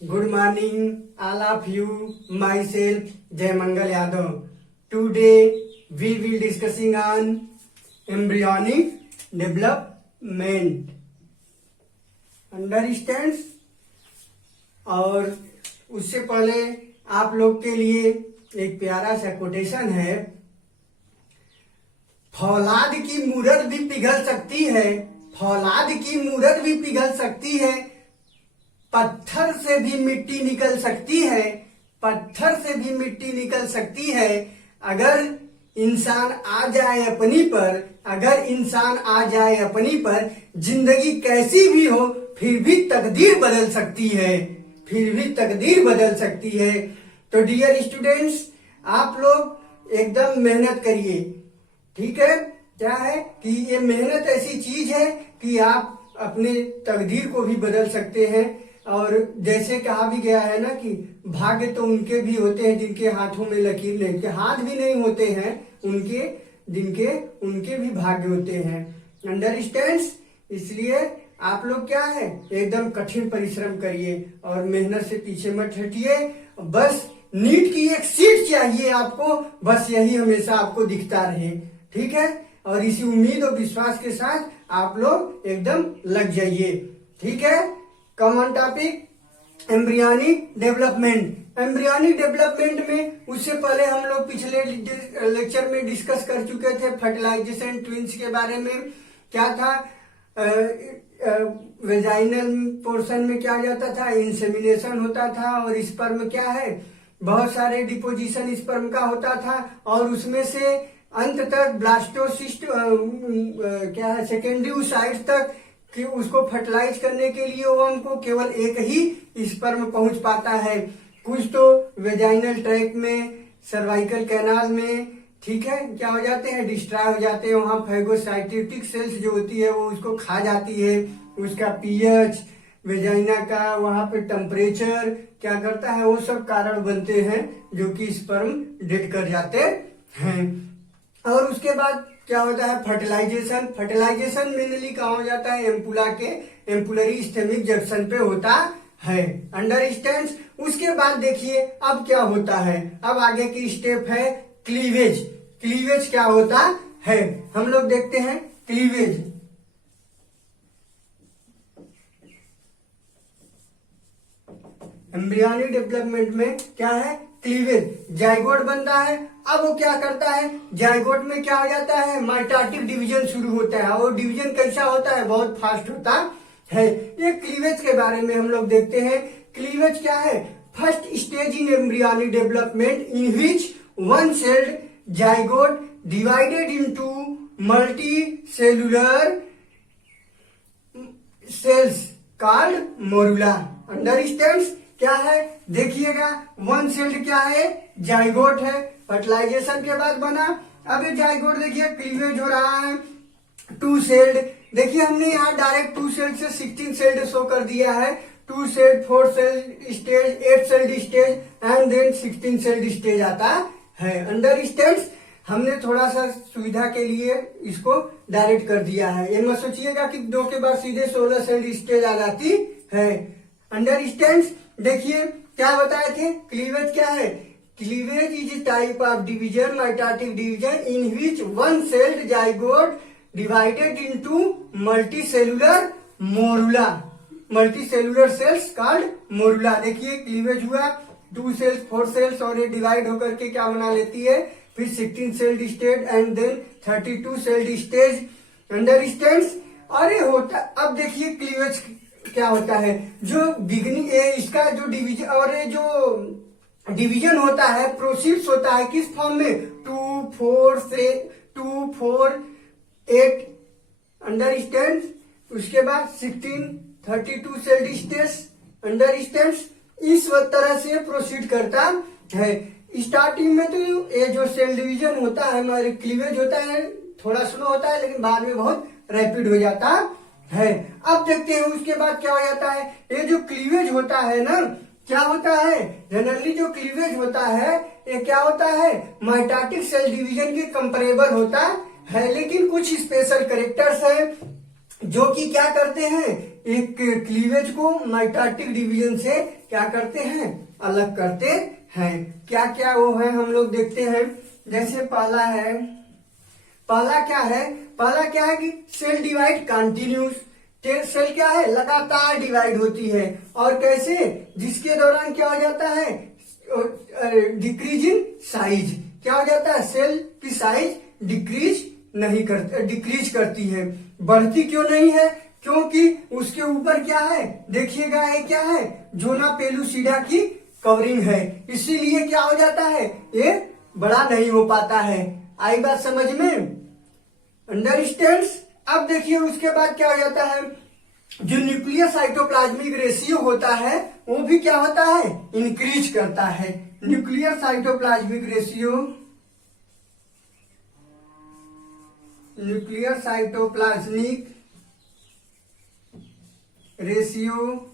Good morning, all of you. Myself, Jaimangal Yadav. Today, we will discussing on embryonic development. Understands? और उससे पहले आप लोग के लिए एक प्यारा सा कोटेशन है। फौलाद की मूरत भी पिघल सकती है, फौलाद की मूरत भी पिघल सकती है, पत्थर से भी मिट्टी निकल सकती है, पत्थर से भी मिट्टी निकल सकती है। अगर इंसान आ जाए अपनी पर, अगर इंसान आ जाए अपनी पर, जिंदगी कैसी भी हो फिर भी तकदीर बदल सकती है, फिर भी तकदीर बदल सकती है। तो डियर स्टूडेंट्स, आप लोग एकदम मेहनत करिए, ठीक है। क्या है कि ये मेहनत ऐसी चीज है कि आप अपने तकदीर को भी बदल सकते हैं। और जैसे कहा भी गया है ना कि भाग्य तो उनके भी होते हैं जिनके हाथों में लकीर नहीं, के हाथ भी नहीं होते हैं उनके, जिनके उनके भी भाग्य होते हैं। अंडरस्टैंड्स? इसलिए आप लोग क्या है एकदम कठिन परिश्रम करिए और मेहनत से पीछे मत हटिए। बस नीट की एक सीट चाहिए आपको, बस यही हमेशा आपको दिखता रहे, ठीक है। और इसी उम्मीद और विश्वास के साथ आप लोग एकदम लग जाइए, ठीक है। Common topic embryonic development. Embryonic development में उससे पहले हम लोग पिछले लेक्चर में डिस्कस कर चुके थे फर्टिलाइजेशन ट्विंस के बारे में। क्या था, वेजाइनल पोर्शन में क्या जाता था, इंसेमिनेशन होता था और स्पर्म क्या है, बहुत सारे डिपोजिशन स्पर्म का होता था और उसमें से अंत तक ब्लास्टोसिस्ट क्या है सेकेंडरी ओसाइट्स तक कि उसको फर्टिलाइज करने के लिए ओवम को केवल एक ही स्पर्म पहुंच पाता है। कुछ तो वेजाइनल ट्रैक में, सर्वाइकल कैनाल में, ठीक है, क्या हो जाते हैं, डिस्ट्रॉय हो जाते हैं। वहां फैगोसाइटिक सेल्स जो होती है वो उसको खा जाती है। उसका पीएच, वेजाइना का वहां पे टेम्परेचर क्या करता है, वो सब कारण बनते हैं जो कि स्पर्म डेड कर जाते हैं। और उसके बाद क्या होता है फर्टिलाइजेशन। फर्टिलाइजेशन मेनली कहाँ हो जाता है, एम्पुला के एम्पुलरी स्टेमिक जंक्शन पे होता है। अंडरस्टैंड्स? उसके बाद देखिए अब क्या होता है, अब आगे की स्टेप है क्लीवेज। क्लीवेज क्या होता है हम लोग देखते हैं। क्लीवेज एम्ब्रियोनिक डेवलपमेंट में क्या है, क्लीवेज। जाइगोट बनता है, अब वो क्या करता है, जाइगोट में क्या हो जाता है, माइटोटिक डिवीजन शुरू होता है। और डिवीजन कैसा होता है, बहुत फास्ट होता है। ये क्लीवेज के बारे में हम लोग देखते हैं। क्लीवेज क्या है, first stage in embryonic development in which one sailed zygote divided into multi cellular cells called morula. Understands? क्या है देखिएगा, वन सेल्ड क्या है, जाइगोट है, फर्टिलाइजेशन के बाद बना। अब ये जाइगोट देखिए क्लीवेज हो रहा है। टू सेल्ड, देखिए हमने यहाँ डायरेक्ट टू सेल्ड से 16 सेल्ड शो कर दिया है। 2 celled, 4 celled stage, 8 celled stage and then 16 celled stage आता है। अंडरस्टैंड्स? हमने थोड़ा सा सुविधा के लिए इसको डायरेक्ट कर दिया है। ये मत सोचिएगा कि 2 के बाद सीधे 16 सेल्ड स्टेज आ जाती है। अंडरस्टैंड्स? देखिए क्या बताए थे, क्लीवेज क्या है, cleavage is type of division, mitotic division in which one sailed zygote divided into multi cellular morula. Multi cellular cells called morula. देखिए क्लीवेज हुआ, 2 सेल्स, 4 सेल्स और ये डिवाइड होकर के क्या बना लेती है, फिर 16 celled stage and then 32 celled stage. Understands? और ये होता, अब देखिए क्लीवेज क्या होता है, जो बिगनिंग इसका जो डिवीजन और ये जो डिवीजन होता है प्रोसीड्स होता है किस फॉर्म में, 2, 4 से 2, 4, 8। अंडरस्टैंड? उसके बाद 16, 32 सेल्ड स्टेज। अंडरस्टैंड्स? इस तरह से प्रोसीड करता है। स्टार्टिंग में तो ये जो सेल डिवीजन होता है, हमारे क्लीवेज होता है, थोड़ा स्लो होता है लेकिन बाद में बहुत रैपिड हो जाता है। अब देखते हैं उसके बाद क्या हो जाता है। ये जो क्लीवेज होता है ना, क्या होता है, जनरली जो क्लीवेज होता है ये क्या होता है, माइटोटिक सेल डिवीजन के कंपेरेबल होता है। लेकिन कुछ स्पेशल कैरेक्टर्स है जो कि क्या करते हैं, एक क्लीवेज को माइटोटिक डिवीजन से क्या करते हैं, अलग करते हैं। क्या क्या वो है हम लोग देखते हैं। जैसे पहला क्या है कि सेल डिवाइड कंटिन्यूस। सेल क्या है, लगातार डिवाइड होती है। और कैसे, जिसके दौरान क्या हो जाता है, डिक्रीज इन साइज। क्या हो जाता है, सेल की साइज डिक्रीज करती है। बढ़ती क्यों नहीं है, क्योंकि उसके ऊपर क्या है, देखिएगा ये क्या है, जोना पेलुसिडा की कवरिंग है, इसीलिए क्या हो जाता है, ये बड़ा नहीं हो पाता है। आई बात समझ में, अंडरस्टैंड्स। अब देखिए उसके बाद क्या हो जाता है, जो न्यूक्लियर साइटोप्लाज्मिक रेशियो होता है वो भी क्या होता है, इंक्रीज करता है। Nuclear cytoplasmic ratio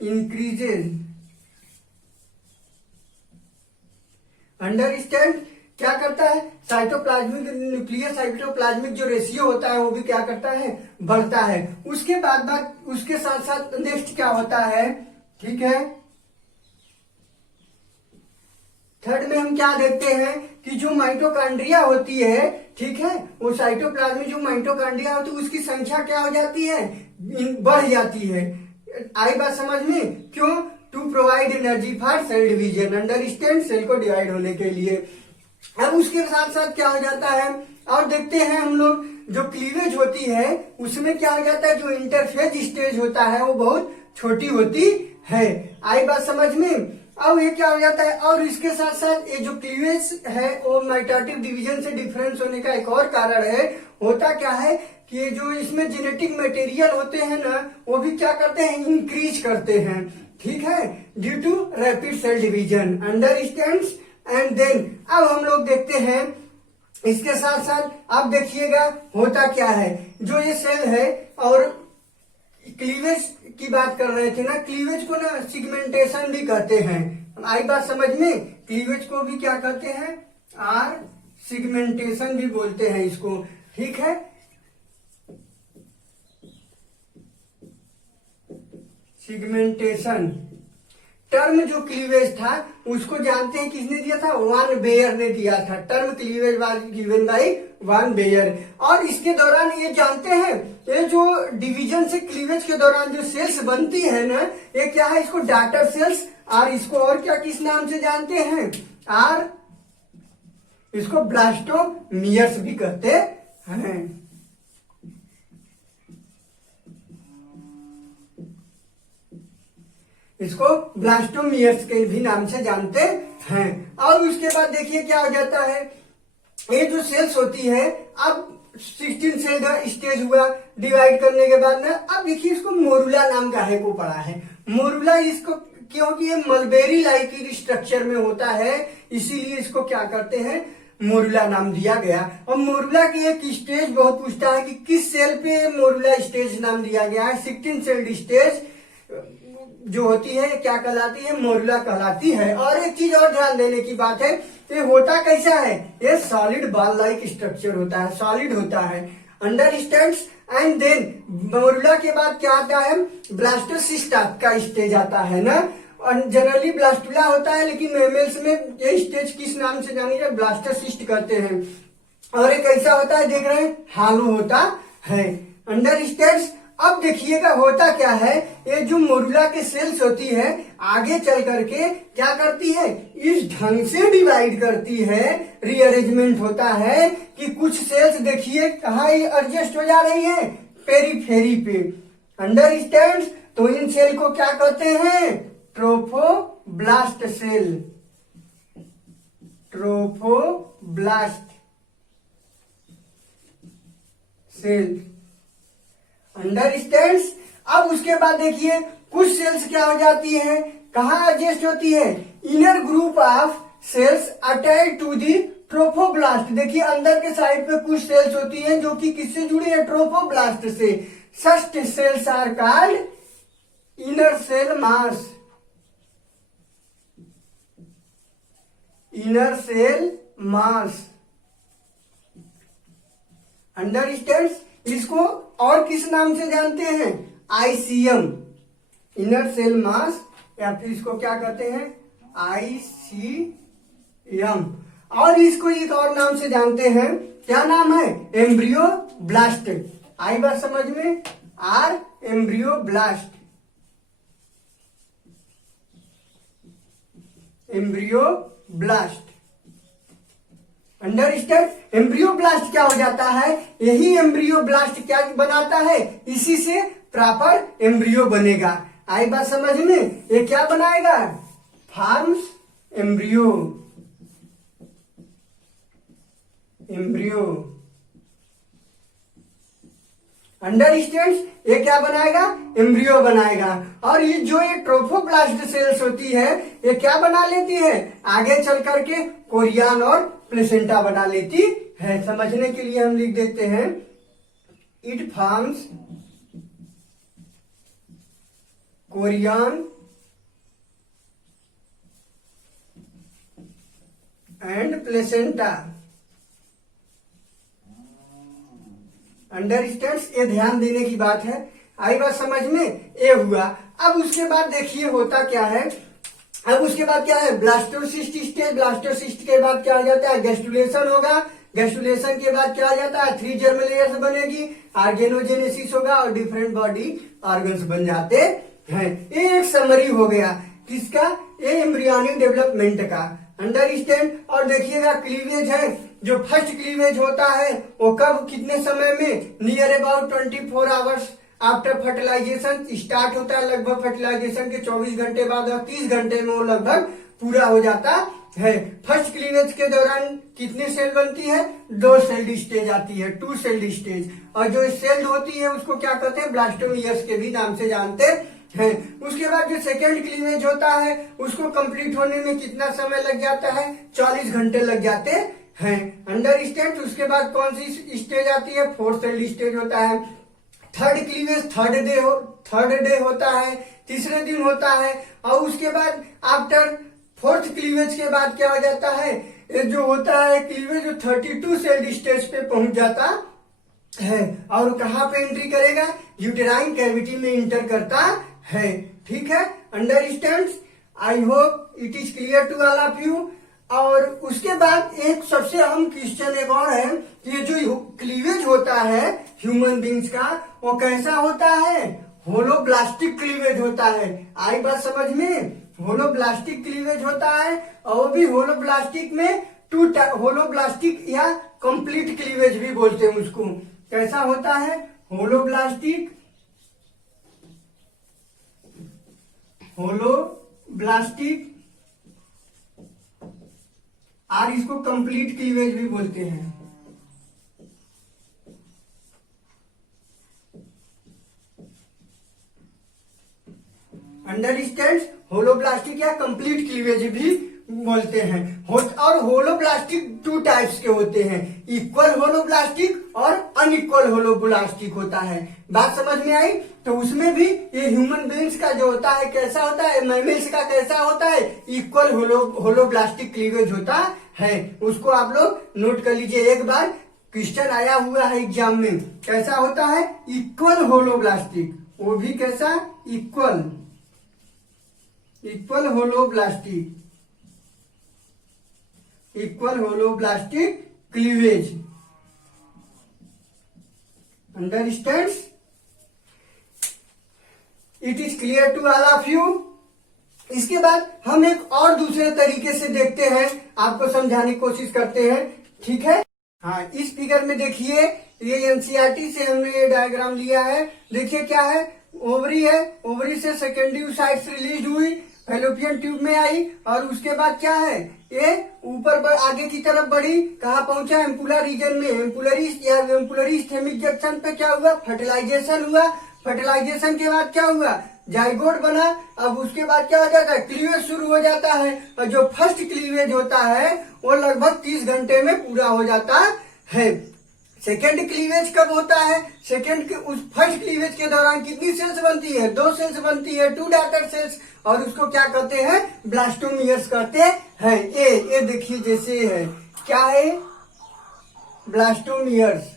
increases. Understand, क्या करता है, न्यूक्लियर साइटोप्लाज्मिक जो रेशियो होता है वो भी क्या करता है, बढ़ता है। उसके बाद उसके साथ साथ नेक्स्ट क्या होता है, ठीक है, थर्ड में हम क्या देखते हैं कि जो माइटोकॉन्ड्रिया होती है, ठीक है, वो साइटोप्लाज्म में जो माइटोकॉन्ड्रिया होती है उसकी संख्या क्या हो जाती है, बढ़ जाती है। आई बात समझ में, क्यों, to provide energy for cell division. Understand, cell को डिवाइड होने के लिए। अब उसके साथ साथ क्या हो जाता है, और देखते हैं हम लोग, जो क्लीवेज होती है उसमें क्या हो जाता है, जो इंटरफेज स्टेज होता है वो बहुत छोटी होती है। आई बात समझ में। अब ये क्या हो जाता है, और इसके साथ साथ ये जो क्लीवेज है वो माइटोटिक डिवीजन से डिफरेंस होने का एक और कारण है। होता क्या है कि ये जो इसमें जेनेटिक मटेरियल होते हैं ना, वो भी क्या करते हैं, इंक्रीज करते हैं, ठीक है, due to rapid cell division. Understands. And then अब हम लोग देखते हैं इसके साथ साथ, आप देखिएगा होता क्या है, जो ये सेल है, और क्लीवेज की बात कर रहे थे ना, क्लीवेज को ना सिगमेंटेशन भी कहते हैं। आई बात समझ में, क्लीवेज को भी क्या कहते हैं, आर सिगमेंटेशन भी बोलते हैं इसको, ठीक है। सिगमेंटेशन टर्म जो क्लीवेज था उसको जानते हैं किसने दिया था, वान बेयर ने दिया था। Term cleavage was given by von Baer. और इसके दौरान ये जानते हैं, ये जो डिवीजन से क्लीवेज के दौरान जो सेल्स बनती है ना, ये क्या है, इसको डॉटर सेल्स, और इसको और क्या किस नाम से जानते हैं, और इसको ब्लास्टोमियर्स भी कहते हैं। इसको ब्लास्टोमियर्स के भी नाम से जानते हैं। और उसके बाद देखिए क्या हो जाता है, ये जो सेल्स होती है, अब 16 सेल का स्टेज हुआ डिवाइड करने के बाद ना, अब देखिए इसको मोरुला नाम काहे को पड़ा है, मोरुला इसको, क्योंकि ये मलबेरी लाइक स्ट्रक्चर में होता है, इसीलिए इसको क्या करते हैं, मोरुला नाम दिया गया। और मोरुला की एक स्टेज बहुत पूछता है कि किस सेल पे मोरुला स्टेज नाम दिया गया है। 16 सेल्ड स्टेज जो होती है क्या कहलाती है, मोरुला कहलाती है। और एक चीज और ध्यान देने की बात है, ये होता कैसा है, ये सॉलिड बॉल लाइक स्ट्रक्चर होता है, सॉलिड होता है। अंडरस्टैंड्स। एंड देन मोरुला के बाद क्या आता है, ब्लास्टोसिस्ट का स्टेज आता है ना। जनरली ब्लास्टुला होता है, लेकिन मेमल्स में ये स्टेज किस नाम से जानी जाए, ब्लास्टोसिस्ट करते हैं। और एक ऐसा होता है, देख रहे हैं, हालू होता है। अंडरस्टैंड्स। अब देखिएगा होता क्या है, ये जो मोरुला के सेल्स होती है आगे चल करके क्या करती है, इस ढंग से डिवाइड करती है, रीअरेंजमेंट होता है कि कुछ सेल्स देखिए कहाँ एडजस्ट हो जा रही है, पेरीफेरी पे। अंडरस्टैंड। तो इन सेल को क्या कहते हैं, trophoblast cell, trophoblast cell. Understands. अब उसके बाद देखिए कुछ सेल्स क्या हो जाती है, कहाँ एडजस्ट होती है, inner group of cells attach to the trophoblast. देखिए अंदर के साइड पे कुछ सेल्स होती हैं जो कि किससे जुड़ी है, ट्रोफोब्लास्ट से। Such cells are called inner cell mass, inner cell mass. Understands. इसको और किस नाम से जानते हैं? आईसीएम, इनर सेल मास, या फिर इसको क्या कहते हैं? आईसीएम। और इसको एक और नाम से जानते हैं, क्या नाम है? Embryo blast. आई बात समझ में? Or embryoblast, embryoblast. Understand? Embryoblast क्या हो जाता है? यही एम्ब्रियो ब्लास्ट क्या बनाता है? इसी से प्रॉपर एम्ब्रियो बनेगा। आई बात समझ में? ये क्या बनाएगा? Forms embryo, embryo. अंडरस्टैंड? ये क्या बनाएगा? एम्ब्रियो बनाएगा। और ये जो ये ट्रोफोब्लास्ट सेल्स होती है, ये क्या बना लेती है? आगे चल करके कोरियन और प्लेसेंटा बना लेती है। समझने के लिए हम लिख देते हैं, it forms Korean and placenta. Understand? ये ध्यान देने की बात है। आई बात समझ में? ये हुआ। अब उसके बाद देखिए होता क्या है। अब उसके बाद क्या है? Blastocyst stage. ब्लास्टोसिस्ट के बाद क्या आ जाता है? गैस्ट्रुलेशन होगा। गैस्ट्रुलेशन के बाद क्या आ जाता है? 3 जर्म लेयर्स बनेगी, ऑर्गेनोजेनेसिस होगा और डिफरेंट बॉडी ऑर्गन्स बन जाते हैं। ये एक समरी हो गया किसका? ये एम्ब्रियोनिक डेवलपमेंट का। अंडरस्टैंड? और देखिएगा क्लीवेज है, जो फर्स्ट क्लीवेज होता है वो कब, कितने समय में? Near about 24 hours after fertilisation start होता है। लगभग फर्टिलाइजेशन के 24 घंटे बाद और 30 घंटे में वो लगभग पूरा हो जाता है। फर्स्ट क्लीवेज के दौरान कितने सेल बनती है? 2 सेल्ड स्टेज आती है, 2 सेल्ड स्टेज। और जो सेल्ड होती है उसको क्या कहते हैं? ब्लास्टोमियर्स के भी नाम से जानते हैं। उसके बाद जो सेकेंड क्लीवेज होता है उसको कंप्लीट होने में कितना समय लग जाता है? 40 घंटे लग जाते हैं। अंडरस्टैंड? उसके बाद कौन सी स्टेज आती है? 4th सेल्ड स्टेज होता है। थर्ड क्लीवेज थर्ड डे होता है, तीसरे दिन होता है। और उसके बाद आफ्टर 4th क्लीवेज के बाद क्या हो जाता है? ये जो होता है क्लीवेज, जो 32 सेल्ड स्टेज पे पहुंच जाता है। और कहाँ पे एंट्री करेगा? यूटेराइन कैविटी में इंटर करता है। ठीक है? Understand? I hope it is clear to all of you. और उसके बाद एक सबसे अहम क्वेश्चन एक और है कि ये जो क्लीवेज होता है ह्यूमन बींग्स का, वो कैसा होता है? होलोब्लास्टिक क्लीवेज होता है। आई बात समझ में? होलोब्लास्टिक क्लीवेज होता है। और वो भी होलोब्लास्टिक में होलोब्लास्टिक या कंप्लीट क्लीवेज भी बोलते हैं उसको। कैसा होता है? होलोब्लास्टिक, होलोब्लास्टिक, और इसको कंप्लीट क्लीवेज भी बोलते हैं। अंडरस्टैंड? होलोब्लास्टिक या कंप्लीट क्लीवेज भी बोलते हैं। और होलोब्लास्टिक 2 टाइप्स के होते हैं, इक्वल होलोब्लास्टिक और अनइक्वल होलोब्लास्टिक होता है। बात समझ में आई? तो उसमें भी ये ह्यूमन बींग्स का जो होता है कैसा होता है? मैमल्स का कैसा होता है? इक्वल होलोब्लास्टिक क्लीवेज होता है। उसको आप लोग नोट कर लीजिए, एक बार क्वेश्चन आया हुआ है एग्जाम में। कैसा होता है? Equal holoblastic. वो भी कैसा? Equal, equal holoblastic, equal holoblastic cleavage. Understand? It is clear to all of you. इसके बाद हम एक और दूसरे तरीके से देखते हैं, आपको समझाने की कोशिश करते हैं। ठीक है? हाँ, इस फिगर में देखिए, ये एनसीईआरटी से हमने ये डायग्राम लिया है। देखिए क्या है? ओवरी है, ओवरी से सेकेंडरी ओसाइट्स रिलीज हुई, फैलोपियन ट्यूब में आई, और उसके बाद क्या है? ये ऊपर आगे की तरफ बढ़ी, कहाँ पहुंचा? एम्पुला रीजन में। एम्पुलरी स्टेमिक जंक्शन पे क्या हुआ? फर्टिलाइजेशन हुआ। फर्टिलाइजेशन के बाद क्या हुआ? जाइगोट बना। अब उसके बाद क्या हो जाता है? क्लीवेज शुरू हो जाता है। और जो फर्स्ट क्लीवेज होता है वो लगभग 30 घंटे में पूरा हो जाता है। सेकेंड क्लीवेज कब होता है? उस फर्स्ट क्लीवेज के दौरान कितनी सेल्स बनती है? 2 सेल्स बनती है, 2 डॉटर सेल्स। और उसको क्या कहते हैं? ब्लास्टोमियर्स कहते हैं। ये देखिए जैसे है, क्या है? ब्लास्टोमियर्स।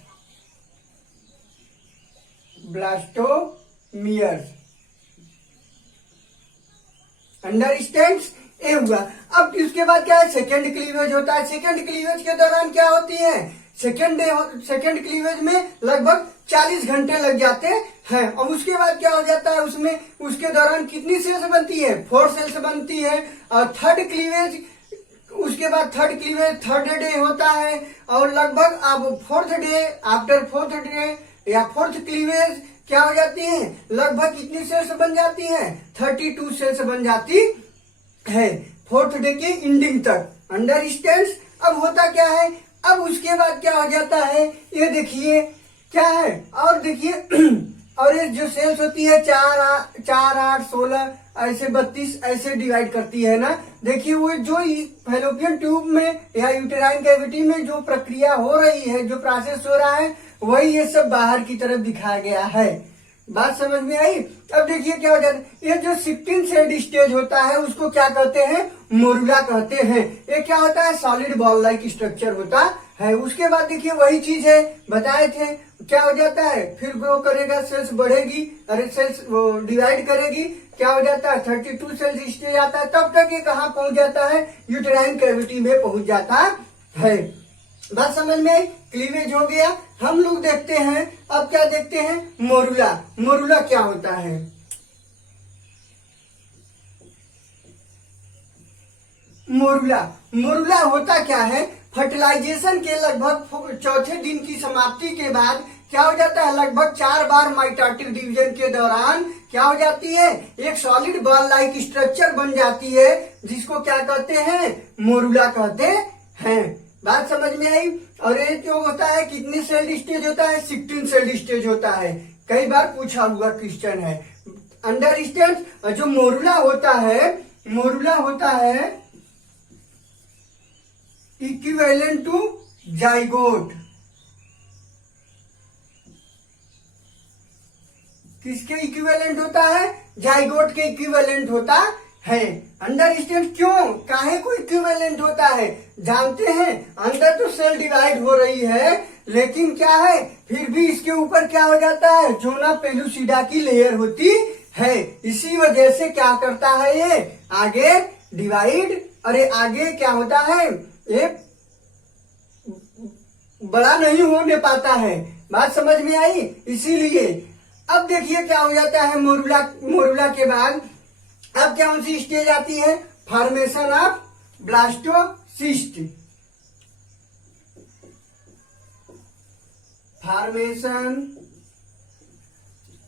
ब्लास्टोमियर्स। अंडरस्टैंड? ये हुआ। अब उसके बाद क्या है, सेकेंड क्लीवेज होता है। सेकेंड क्लीवेज के दौरान क्या होती है, सेकेंड क्लीवेज में लगभग 40 घंटे लग जाते हैं। और उसके बाद क्या हो जाता है, उसमें उसके दौरान कितनी सेल्स बनती है, 4 सेल्स बनती है। और थर्ड क्लीवेज, उसके बाद थर्ड क्लीवेज थर्ड डे होता है। और लगभग अब fourth day, after fourth day या फोर्थ क्लीवेज क्या हो जाती है, लगभग कितनी सेल्स बन जाती है, 32 सेल्स बन जाती है फोर्थ डे के एंडिंग तक। अंडरस्टैंड? अब होता क्या है, अब उसके बाद क्या हो जाता है, ये देखिए क्या है, और देखिए और ये जो सेल्स होती है 4 8 16 ऐसे 32 ऐसे डिवाइड करती है ना। देखिए वो जो फैलोपियन ट्यूब में या यूटेराइन कैविटी में जो प्रक्रिया हो रही है, जो प्रोसेस हो रहा है, वही ये सब बाहर की तरफ दिखाया गया है। बात समझ में आई? अब देखिए क्या हो जाता है, ये जो 16 सेल्ड स्टेज होता है उसको क्या कहते हैं, मोरुला कहते हैं। ये क्या होता है, सॉलिड बॉल लाइक स्ट्रक्चर होता है। उसके बाद देखिए वही चीज है, बताए थे क्या हो जाता है, फिर ग्रो करेगा, सेल्स बढ़ेगी, अरे सेल्स वो डिवाइड करेगी, क्या हो जाता है 32 सेल्स स्टेज आता है। तब तक ये कहाँ पहुंच जाता है, यूटेराइन कैविटी में पहुंच जाता है। बात समझ में आई? क्लीवेज हो गया। हम लोग देखते हैं, अब क्या देखते हैं, मोरुला। मोरुला क्या होता है, मोरुला होता क्या है, फर्टिलाइजेशन के लगभग चौथे दिन की समाप्ति के बाद क्या हो जाता है, लगभग 4 बार माइटोटिक डिवीजन के दौरान क्या हो जाती है, एक सॉलिड बॉल लाइक स्ट्रक्चर बन जाती है, जिसको क्या कहते हैं, मोरुला कहते हैं। बात समझ में आई? और ये जो होता है कितनी सेल्ड स्टेज होता है, 16 सेल्ड स्टेज होता है। कई बार पूछा हुआ क्वेश्चन है। अंडरस्टैंड? जो मोरुला होता है इक्विवेलेंट टू जाइगोट। किसके इक्विवेलेंट होता है, जाइगोट के इक्विवेलेंट होता है। अंडरस्टैंड? क्यों, काहे को इक्विवेलेंट होता है, जानते हैं, अंदर तो सेल डिवाइड हो रही है, लेकिन क्या है, फिर भी इसके ऊपर क्या हो जाता है, जोना पेलुसिडा की लेयर होती है। इसी वजह से क्या करता है, ये आगे डिवाइड, अरे आगे क्या होता है, ये बड़ा नहीं होने पाता है। बात समझ में आई? इसीलिए अब देखिए क्या हो जाता है, मोरुला के बाद अब क्या सी स्टेज आती है, formation of blastocyst. Formation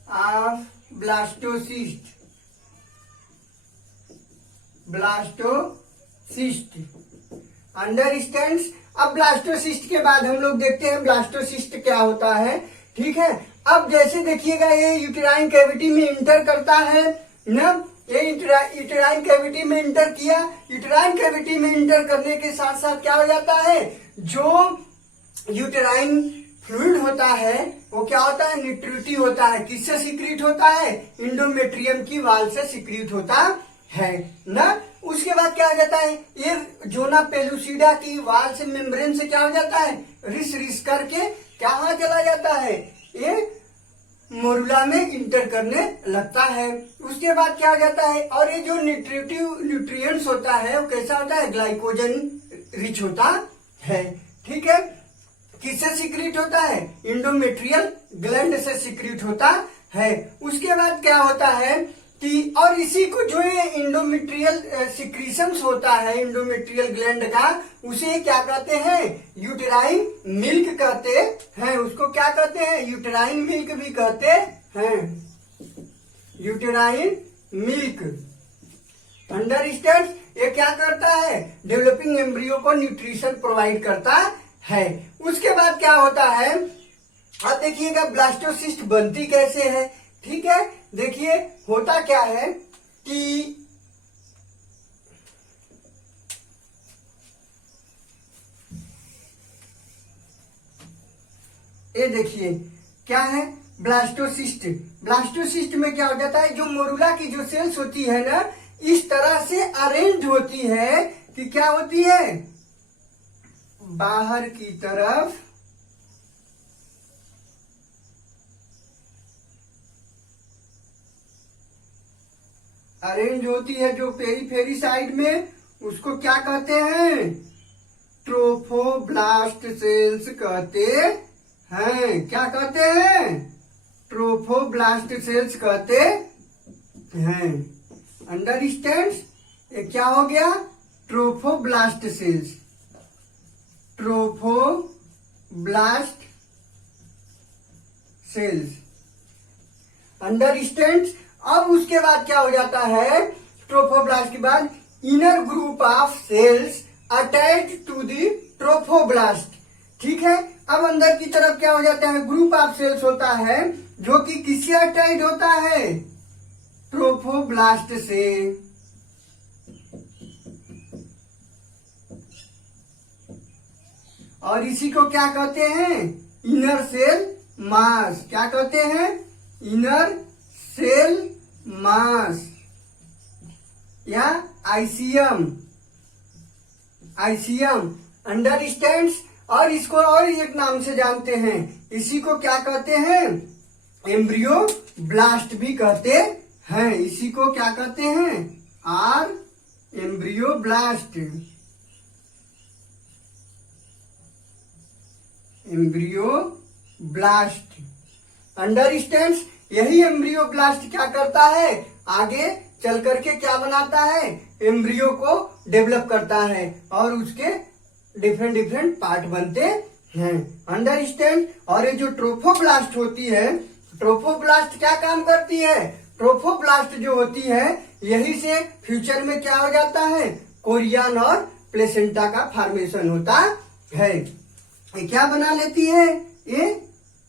of blastocyst, understand? अब ब्लास्टोसिस्ट के बाद हम लोग देखते हैं ब्लास्टोसिस्ट क्या होता है। ठीक है, अब जैसे देखिएगा ये यूटेराइन कैविटी में इंटर करता है ना, ये यूटेराइन कैविटी में इंटर किया, यूटेराइन कैविटी में इंटर करने के साथ साथ क्या हो जाता है, जो यूटेराइन फ्लूइड होता है वो क्या होता है, न्यूट्रिटी होता है। किससे सीक्रेट होता है, इंडोमेट्रियम की वाल से सीक्रेट होता है ना। उसके बाद क्या हो जाता है, ये जोना पेलुसिडा की वाल से, मेम्ब्रेन से क्या हो जाता है, रिस करके क्या चला जाता है, ये मोरुला में इंटर करने लगता है। उसके बाद क्या हो जाता है, और ये जो न्यूट्रिएंट्स होता है वो कैसा होता है, ग्लाइकोजन रिच होता है। ठीक है, किससे सीक्रेट होता है, इंडोमेट्रियल ग्लैंड से सीक्रेट होता है। उसके बाद क्या होता है कि, और इसी को जो ये इंडोमेट्रियल सिक्रीशंस होता है इंडोमेट्रियल ग्लैंड का, उसे क्या कहते हैं, यूटेराइन मिल्क कहते हैं। उसको क्या कहते हैं, यूटेराइन मिल्क भी कहते हैं, यूटेराइन मिल्क। अंडरस्टैंड? ये क्या करता है, डेवलपिंग एम्ब्रियो को न्यूट्रिशन प्रोवाइड करता है। उसके बाद क्या होता है, अब देखिएगा ब्लास्टोसिस्ट बनती कैसे है। ठीक है, देखिए होता क्या है कि ये देखिए क्या है, ब्लास्टोसिस्ट। ब्लास्टोसिस्ट में क्या हो जाता है, जो मोरुला की जो सेल्स होती है ना, इस तरह से अरेंज होती है कि क्या होती है, बाहर की तरफ अरेंज होती है जो पेरीफेरी साइड में, उसको क्या कहते हैं? ट्रोफोब्लास्ट सेल्स कहते हैं। क्या कहते हैं? ट्रोफोब्लास्ट सेल्स कहते हैं। अंडरस्टैंड? ये क्या हो गया? Trophoblast sales. Trophoblast sales. Understand? अब उसके बाद क्या हो जाता है? ट्रोफोब्लास्ट के बाद inner group of cells attach to the trophoblast. ठीक है, अब अंदर की तरफ क्या हो जाता है? ग्रुप ऑफ सेल्स होता है जो कि किससे अटैच होता है? ट्रोफोब्लास्ट से। और इसी को क्या कहते हैं? Inner cell mass. क्या कहते हैं? इनर सेल मास या आईसीएम। आईसीएम। अंडरस्टैंड्स? और इसको और एक नाम से जानते हैं, इसी को क्या कहते हैं? एम्ब्रियो ब्लास्ट भी कहते हैं। इसी को क्या कहते हैं? Or embryoblast. Embryoblast. Understands? यही एम्ब्रियो ब्लास्ट क्या करता है? आगे चल करके क्या बनाता है? एम्ब्रियो को डेवलप करता है और उसके डिफरेंट डिफरेंट पार्ट बनते हैं। अंडरस्टैंड? और ये जो ट्रोफोब्लास्ट होती है, ट्रोफोब्लास्ट क्या काम करती है? ट्रोफोब्लास्ट जो होती है, यही से फ्यूचर में क्या हो जाता है? कोरियन और प्लेसेंटा का फॉर्मेशन होता है। ये क्या बना लेती है? ये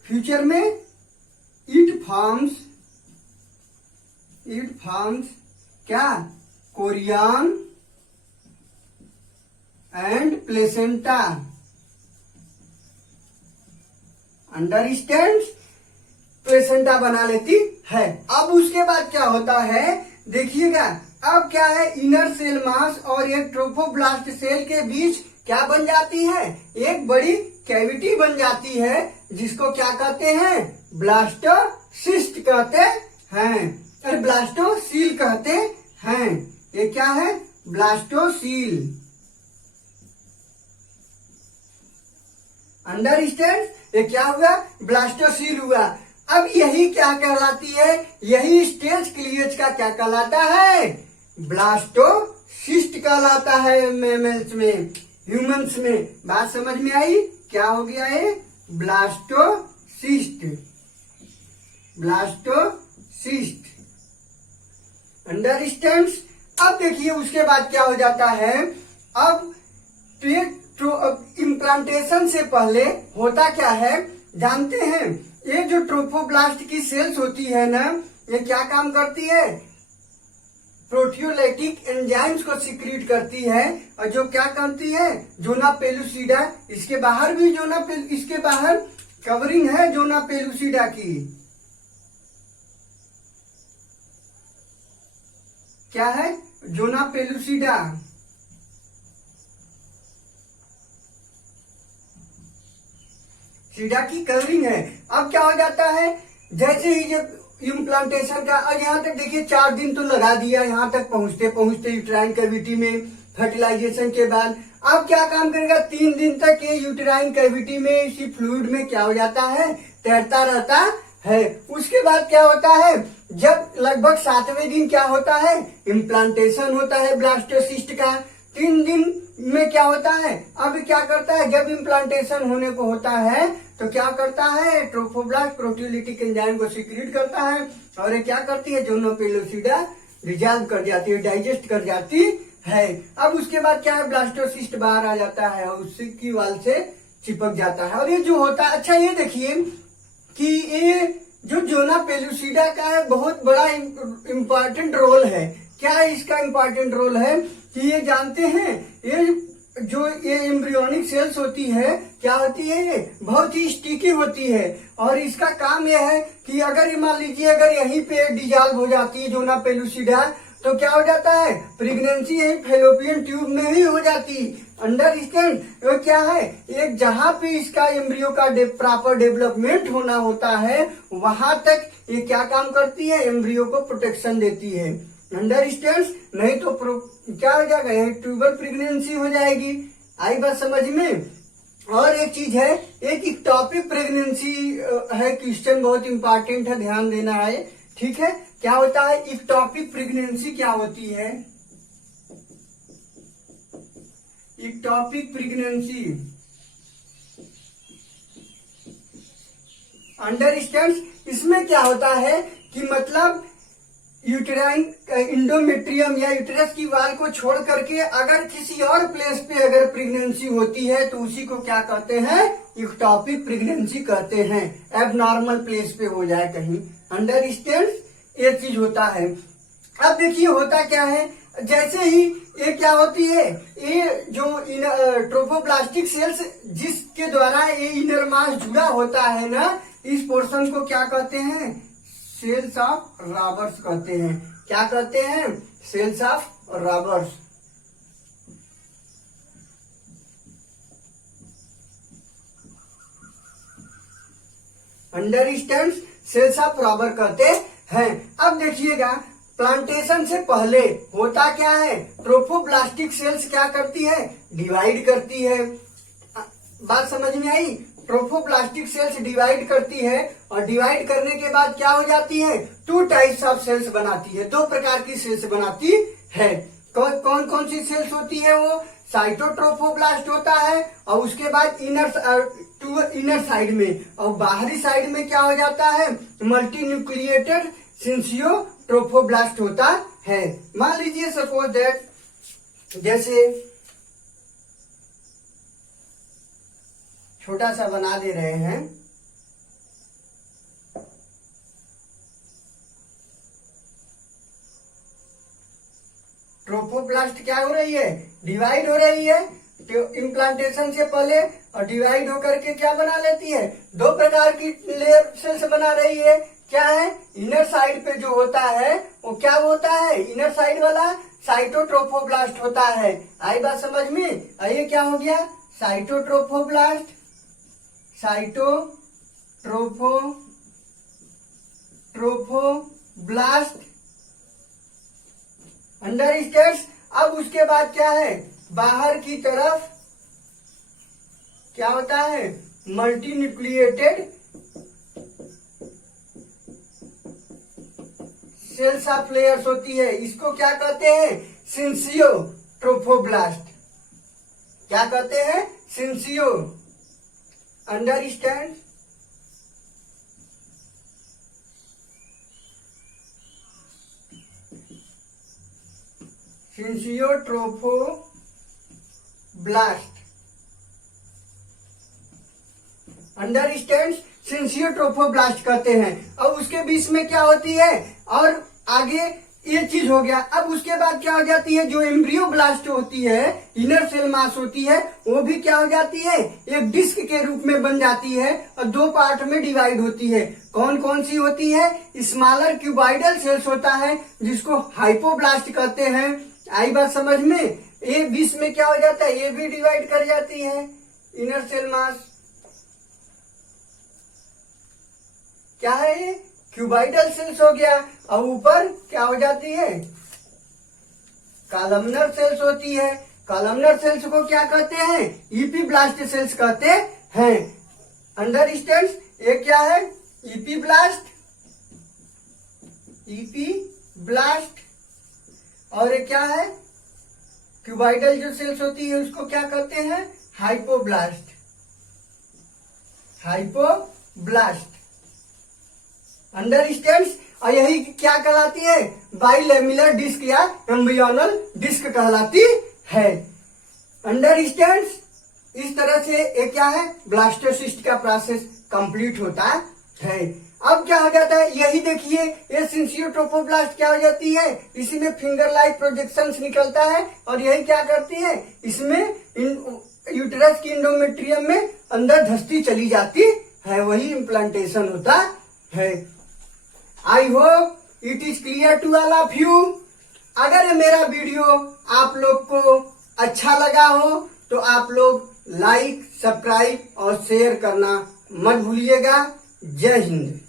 फ्यूचर में इट फॉर्म्स क्या? Korean and placenta. Understand? Placenta बना लेती है। अब उसके बाद क्या होता है? देखिएगा, अब क्या है? इनर सेल मास और एक ट्रोफोब्लास्ट सेल के बीच क्या बन जाती है? एक बड़ी कैविटी बन जाती है, जिसको क्या कहते हैं? ब्लास्टोसिस्ट कहते हैं। अरे ब्लास्टोसील कहते हैं। ये क्या है? ब्लास्टोसील। अंडरस्टैंड? ये क्या हुआ? ब्लास्टोसील हुआ। अब यही क्या कहलाती है? यही स्टेज क्लीवेज का क्या कहलाता है? ब्लास्टोसिस्ट कहलाता है। मैमल्स में, ह्यूमंस में। बात समझ में आई? क्या हो गया ये? ब्लास्टोसिस्ट। ब्लास्टोसिस्ट। अंडरस्टैंड्स? अब देखिए उसके बाद क्या हो जाता है? अब इम्प्लांटेशन से पहले होता क्या है जानते हैं? ये जो ट्रोफोब्लास्ट की सेल्स होती है ना, ये क्या काम करती है? प्रोटियोलाइटिक एंजाइम्स को सिक्रीट करती है। और जो क्या करती है? Zona pellucida. इसके बाहर भी इसके बाहर कवरिंग है जोना पेलुसिडा की। क्या है? Zona pellucida. सीडा की कवरिंग है। अब क्या हो जाता है? जैसे ही जब इम्प्लांटेशन का, और यहाँ तक देखिए 4 दिन तो लगा दिया यहाँ तक पहुंचते पहुंचते यूट्राइन कैविटी में फर्टिलाइजेशन के बाद। अब क्या काम करेगा? 3 दिन तक ये यूट्राइन कैविटी में इसी फ्लूइड में क्या हो जाता है? तैरता रहता है। उसके बाद क्या होता है? जब लगभग 7वें दिन क्या होता है? इम्प्लांटेशन होता है ब्लास्टोसिस्ट का। 3 दिन में क्या होता है? अब क्या करता है? जब इम्प्लांटेशन होने को होता है तो क्या करता है? ट्रोफोब्लास्ट प्रोटियोलिटिक एंजाइम को सिक्रीट करता है और ये क्या करती है? जोना पेलुसिडा डिजॉल्व कर जाती है, डाइजेस्ट कर जाती है। अब उसके बाद क्या है? ब्लास्टोसिस्ट बाहर आ जाता है और उसकी वाल से चिपक जाता है। और ये जो होता है, अच्छा ये देखिए कि ये जो जोना पेलुसिडा का है बहुत बड़ा इम्पोर्टेंट रोल है। क्या इसका इम्पोर्टेंट रोल है? कि ये जानते हैं, ये एम्ब्रियोनिक सेल्स होती है, क्या होती है? ये बहुत ही स्टिकी होती है। और इसका काम यह है कि अगर ये मान लीजिए अगर यहीं पे डिजॉल्व हो जाती है जोना पेलुसिडा, तो क्या हो जाता है? प्रेगनेंसी यही फैलोपियन ट्यूब में ही हो जाती। अंडरस्टैंड? वो क्या है? एक जहां पे इसका एम्ब्रियो का प्रॉपर डेवलपमेंट होना होता है, वहां तक ये क्या काम करती है? एम्ब्रियो को प्रोटेक्शन देती है। अंडरस्टैंड? नहीं तो क्या हो जाएगा, ट्यूबल प्रेगनेंसी हो जाएगी। आई बात समझ में? और एक चीज है, एक इक्टोपिक प्रेगनेंसी है, क्वेश्चन बहुत इंपॉर्टेंट है, ध्यान देना है, ठीक है। क्या होता है इक्टोपिक प्रेगनेंसी, क्या होती है इक्टोपिक प्रेगनेंसी? अंडरस्टैंड? इसमें क्या होता है कि मतलब यूटेराइन इंडोमेट्रियम या यूटेरस की वाल को छोड़ करके अगर किसी और प्लेस पे अगर प्रेगनेंसी होती है तो उसी को क्या कहते हैं, इक्टोपिक प्रेगनेंसी कहते हैं। एबनॉर्मल प्लेस पे हो जाए कहीं। अंडरस्टैंड? ये चीज होता है। अब देखिए होता क्या है, जैसे ही ये क्या होती है, ये जो ट्रोफोब्लास्टिक सेल्स जिसके द्वारा ये इनर मास जुड़ा होता है ना, इस पोर्शन को क्या कहते हैं, सेल्स ऑफ रॉबर्ट्स कहते हैं। क्या कहते हैं, cells of Rauber's. Understand? Cells of Rauber कहते हैं। अब देखिएगा प्लांटेशन से पहले होता क्या है, ट्रोफोब्लास्टिक सेल्स क्या करती है, डिवाइड करती है। बात समझ में आई? ट्रोफोब्लास्टिक सेल्स डिवाइड करती है और डिवाइड करने के बाद क्या हो जाती है, टू टाइप्स ऑफ सेल्स बनाती है, दो प्रकार की सेल्स बनाती है। कौन कौन सी सेल्स होती है वो, साइटोट्रोफोब्लास्ट होता है और उसके बाद इनर साइड में, और बाहरी साइड में क्या हो जाता है, मल्टी न्यूक्लिएटेड सिंसियोट्रोफोब्लास्ट होता है। मान लीजिए सपोज दैट जैसे छोटा सा बना दे रहे हैं, ट्रोफोब्लास्ट क्या हो रही है, डिवाइड हो रही है इम्प्लांटेशन से पहले, और डिवाइड होकर के क्या बना लेती है, दो प्रकार की लेयर सेल्स बना रही है। क्या है, इनर साइड पे जो होता है वो क्या होता है, इनर साइड वाला साइटोट्रोफोब्लास्ट होता है। आई बात समझ में? आइए क्या हो गया, साइटोट्रोफोब्लास्ट, ट्रोफोब्लास्ट। अंडरस्टैंड? अब उसके बाद क्या है, बाहर की तरफ क्या होता है, multinucleated cells of layers होती है। इसको क्या कहते हैं, सिंसियोट्रोफोब्लास्ट। क्या कहते हैं, सिंसियो। अंडरस्टैंड? सिंसियोट्रोफोब्लास्ट। अंडरस्टैंड? सिंसियोट्रोफोब्लास्ट कहते हैं। अब उसके बीच में क्या होती है, और आगे ये चीज हो गया। अब उसके बाद क्या हो जाती है, जो एम्ब्रियोब्लास्ट होती है, इनर सेल मास होती है, वो भी क्या हो जाती है, एक डिस्क के रूप में बन जाती है और दो पार्ट में डिवाइड होती है। कौन कौन सी होती है, स्मॉलर क्यूबाइडल सेल्स होता है जिसको हाइपोब्लास्ट कहते हैं। आई बात समझ में? ये बीच में क्या हो जाता है, ये भी डिवाइड कर जाती है इनर सेल मास। क्या है ये, क्यूबाइडल सेल्स हो गया। और ऊपर क्या हो जाती है, कॉलमनर सेल्स होती है। कॉलमनर सेल्स को क्या कहते हैं, ईपीब्लास्ट सेल्स कहते हैं। अंडरस्टैंड? ये क्या है, ईपीब्लास्ट, और ये क्या है, क्यूबाइडल जो सेल्स होती है उसको क्या कहते हैं, हाइपोब्लास्ट। अंडरस्टैंड? और यही क्या कहलाती है, बाइलेमिलर डिस्क या एम्ब्रियोनल डिस्क कहलाती है। अंडरस्टैंड? इस तरह से एक क्या है, ब्लास्टोसिस्ट का प्रोसेस कंप्लीट होता है। अब क्या हो जाता है, यही देखिए ये सिंसियोट्रोफोब्लास्ट क्या हो जाती है, इसी में फिंगर लाइक प्रोजेक्शंस निकलता है और यही क्या करती है, इसमें यूटेरस की इंडोमेट्रियम में अंदर धंसती चली जाती है, वही इम्प्लांटेशन होता है। I hope it is clear to all of you. अगर ये मेरा वीडियो आप लोग को अच्छा लगा हो तो आप लोग लाइक, सब्सक्राइब और शेयर करना मत भूलिएगा। जय हिंद।